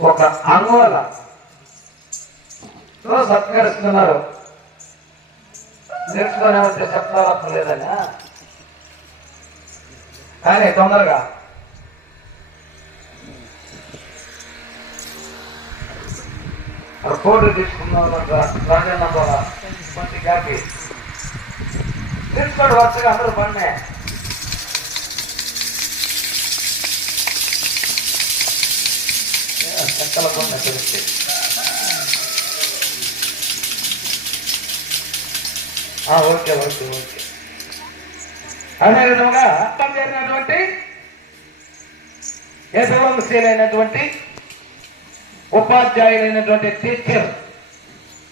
ఒక అంగుళ సత్కరిస్తున్నారు నేర్చుకునే వచ్చే చెప్తారు కానీ తొందరగా. ఫోటో తీసుకున్నాం రాజన్న కూడా మంచి కాకి తీసుకోండి వచ్చగా అందరూ పండే చెక్కల ఓకే ఓకే ఓకే. అదే విధంగా చేరినటువంటి యశవంశీలైనటువంటి ఉపాధ్యాయులైనటువంటి టీచర్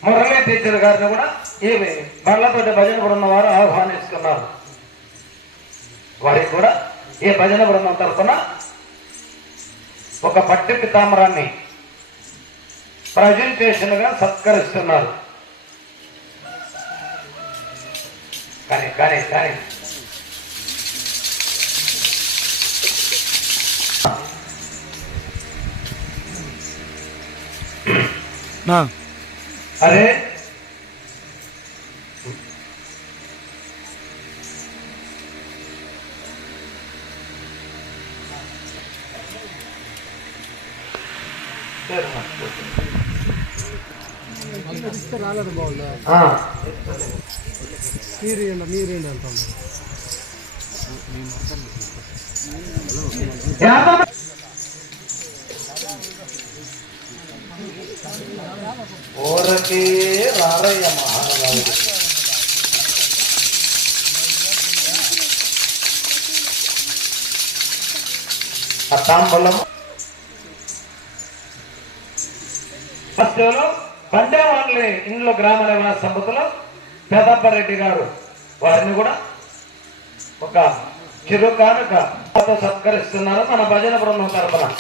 మురళీ టీచర్ గారిని కూడా ఈమె బండ్లతోటి భజన బృందం వారు ఆహ్వానిస్తున్నారు. వారికి కూడా ఈ భజన బృందం తరఫున ఒక పట్టిక తామరాన్ని ప్రజెంటేషన్గా సత్కరిస్తున్నారు. కానీ కానీ కానీ. అరే. రాలేదు బాగుందా ఆ, మీరు ఏంట మీరేంటి అంటాను యాదవ ఊరకే ఫస్ట్లో బండేవాళ్ళ ఇండ్ల గ్రామ నిర్వహణ సంపదలో పెదప్పారెడ్డి గారు. వారిని కూడా ఒక చిరు కానుక. సత్కరిస్తున్నారు. మన భజన బృందం తరపున.